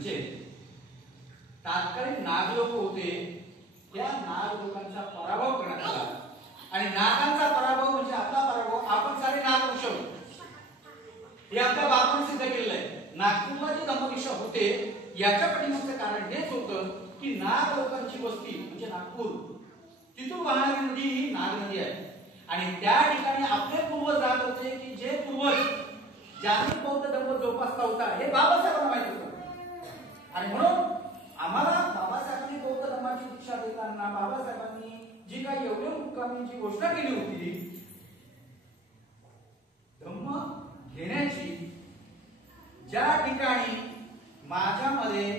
म्हणजे तात्कालिक नाग लोक होते, त्या नाग लोकांचा पराभव करण्यात आला आणि नागांचा पराभव म्हणजे आपला पराभव. आपण सारे नाग वंशज, हे आपल्या बापाने सिद्ध केलेलं आहे. नागपूरला जी धम्मदीक्षा होते याच्या पाठीमागचं कारण हेच होतं की नाग लोकांची वस्ती म्हणजे नागपूर, तिथून वाहणारी नदी ही नाग नदी आहे आणि त्या ठिकाणी आपले पूर्वज राहत होते की जे पूर्वज जातीय बौद्ध धर्म जोपासता होता हे बाबासाहेबांना माहिती होतं. आणि म्हणून आम्हाला बाबासाहेबांनी बौद्ध धर्माची दीक्षा देताना बाबासाहेबांनी जी काही एवढे मुक्कामींची घोषणा केली होती, धम्म घेण्याची, ज्या ठिकाणी माझ्यामध्ये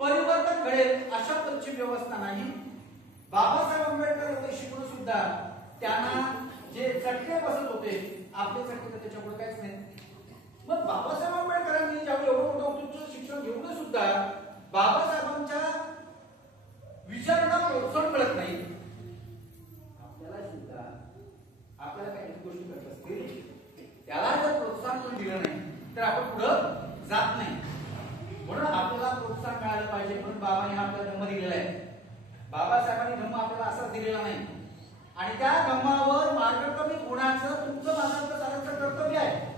परिवर्तन घडेल अशा पद्धतीची व्यवस्था नाही. बाबासाहेब आंबेडकर होते शिकून सुद्धा त्यांना जे चटके बसत होते, आपले चटके तर त्याच्यापुढे काहीच नाही. मग बाबासाहेब आंबेडकरांनी ज्यावेळी एवढं मोठं उच्च शिक्षण घेऊन सुद्धा बाबासाहेबांच्या विचारांना प्रोत्साहन मिळत नाही. आपल्याला सुद्धा आपल्याला काही गोष्टी करत असतील, त्याला जर प्रोत्साहन कोणी दिलं नाही तर आपण पुढं जात नाही. म्हणून आपल्याला प्रोत्साहन मिळालं पाहिजे. म्हणून बाबांनी आपल्याला धम्म दिलेला आहे. बाबासाहेबांनी धम्म आपल्याला असाच दिलेला नाही आणि त्या धम्मावर मार्गक्रमित होण्याचं तुमचं माझं सारांचं कर्तव्य आहे.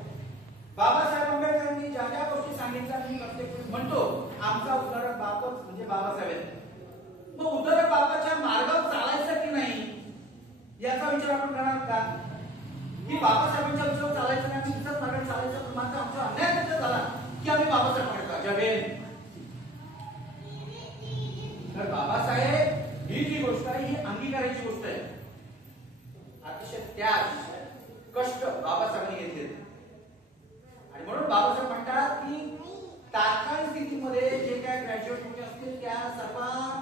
बाबासाहेब आंबेडकरांनी ज्या ज्या गोष्टी सांगितल्या मी प्रत्येक वेळी म्हणतो आमचा उदाहरण बापच म्हणजे बाबासाहेब आहेत. मग उदाहरण बाबाच्या मार्गावर चालायचं की नाही याचा विचार आपण करणार का? की बाबासाहेबांच्या विचार चालायचं नाही, आम्ही तिथंच मार्गावर चालायचं, पण माझा आमचा अन्याय कसा झाला की आम्ही बाबासाहेब म्हणतो जबेन. तर बाबासाहेब ही जी गोष्ट आहे ही अंगीकाराची गोष्ट आहे. अतिशय त्याग कष्ट बाबासाहेबांनी घेतले आणि म्हणून बाबासाहेब म्हणतात की तात्कालिक स्थितीमध्ये जे काय ग्रॅज्युएट होते असतील त्या सर्वात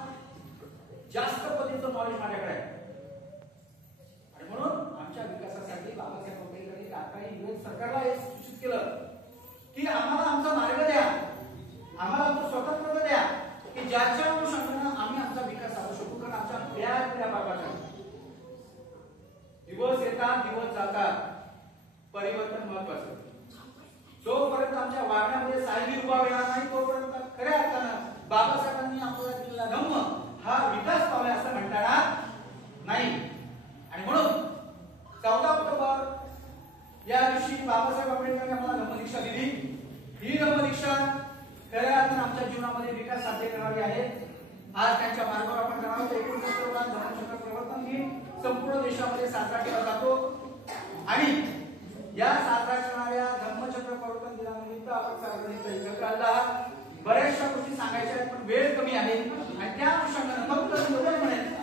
जास्त पद्धतीचं नॉलेज माझ्याकडे आहे आणि म्हणून आमच्या विकासासाठी बाबासाहेब आंबेडकरांनी तात्कालिक इंग्रज सरकारला हे सूचित केलं की आम्हाला आमचा मार्ग द्या, आम्हाला आमचं स्वतंत्र द्या की ज्याच्या अनुषंगाने आम्ही आमचा विकास साधू शकू. कारण आमच्या पिढ्या बाबाच्या दिवस येतात दिवस जातात, परिवर्तन महत्वाचं. जोपर्यंत आमच्या वागण्यामध्ये सायबी उभा येणार नाही तोपर्यंत खऱ्या अर्थानं बाबासाहेबांनी आपल्याला दिलेला धम्म हा विकास पावला असं म्हणताना नाही. आणि म्हणून 14 ऑक्टोबर या दिवशी बाबासाहेब आंबेडकरांनी आम्हाला धम्मदीक्षा दिली. ही धम्मदीक्षा खऱ्या अर्थानं आमच्या जीवनामध्ये विकास साध्य करणारी आहे. आज त्यांच्या मार्गावर आपण जाणार आहोत. 69 धम्मचक्र प्रवर्तन दिन संपूर्ण देशामध्ये साजरा केला जातो आणि या साजरा करणाऱ्या धम्मचक्र प्रवर्तन दिनानिमित्त आपण सार्वजनिक एकत्र आला. बऱ्याचशा गोष्टी सांगायच्या आहेत पण वेळ कमी आहे आणि त्या अनुषंगाने फक्त एवढं म्हणेल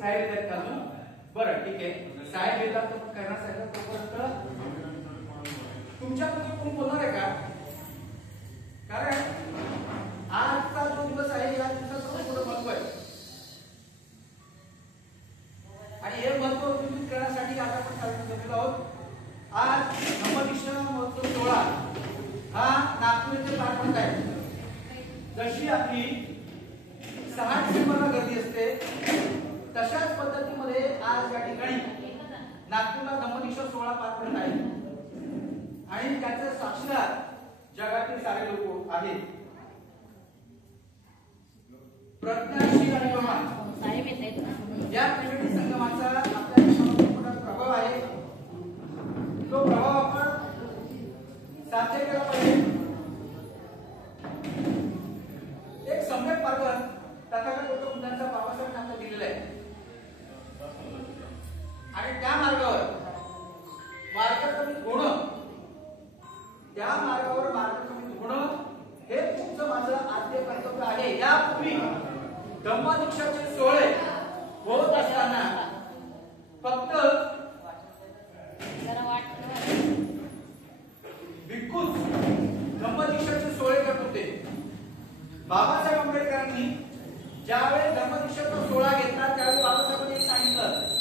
साहेब येतात का अजून? बरं ठीक आहे, साहेब येतात तर करण्यासाठी तोपर्यंत तुमच्यामध्ये कोण बोलणार आहे का? कारण आजचा जो दिवस आहे या दिवसाचं थोडं महत्व आहे आणि हे महत्व निश्चित करण्यासाठी आज आपण साजरा करत आहोत. आज धम्मदीक्षा महोत्सव सोहळा हा नागपूर येथे पार पडत आहे. जशी आपली 6 डिसेंबरला गर्दी असते तशाच पद्धतीमध्ये आज या ठिकाणी नागपूरला धम्मदीक्षा सोहळा पार पडत आहे आणि त्याचे साक्षीदार जगातील सारे लोक आहेत. प्रज्ञाशील आणि या त्रिवेणी संगमाचा आपल्या देशामध्ये मोठा प्रभाव आहे. तो प्रभाव आपण साध्य केला पाहिजे. एक सम्यक मार्ग तथागत गौतम बुद्धांचा बाबासाहेबांनी आपल्याला दिलेला आहे आणि त्या मार्गावर मार्गक्रमित होणं, त्या मार्गावर मार्गक्रमित होणं हे तुमचं माझं आद्य कर्तव्य आहे. यापूर्वी धम्मदीक्षाचे सोहळे होत असताना फक्त भिक्खूच धम्मदीक्षाचे सोहळे करत होते. बाबासाहेब आंबेडकरांनी ज्यावेळी धम्मदीक्षाचा सोहळा घेतला त्यावेळी बाबासाहेबांनी सांगितलं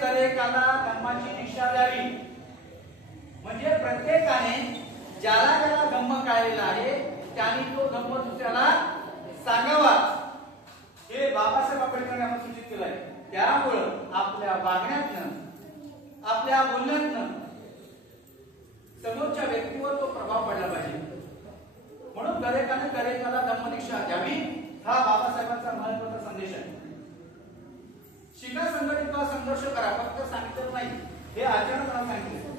दरेकाला धम्माची दीक्षा द्यावी. म्हणजे प्रत्येकाने ज्याला ज्याला धम्म कळलेला आहे त्याने तो धम्म दुसऱ्याला सांगावा. हे बाबासाहेब आंबेडकरांनी आम्हाला सूचित केलं आहे. त्यामुळं आपल्या वागण्यातनं, आपल्या बोलण्यातनं समोरच्या व्यक्तीवर तो प्रभाव पडला पाहिजे. म्हणून दरेकाने दरेकाला धम्मदीक्षा द्यावी हा बाबासाहेबांचा महत्त्वाचा संदेश आहे. शिका, संघटित व्हा, संघर्ष करा, फक्त सांगितलं नाही, हे आचरणात सांगितलं.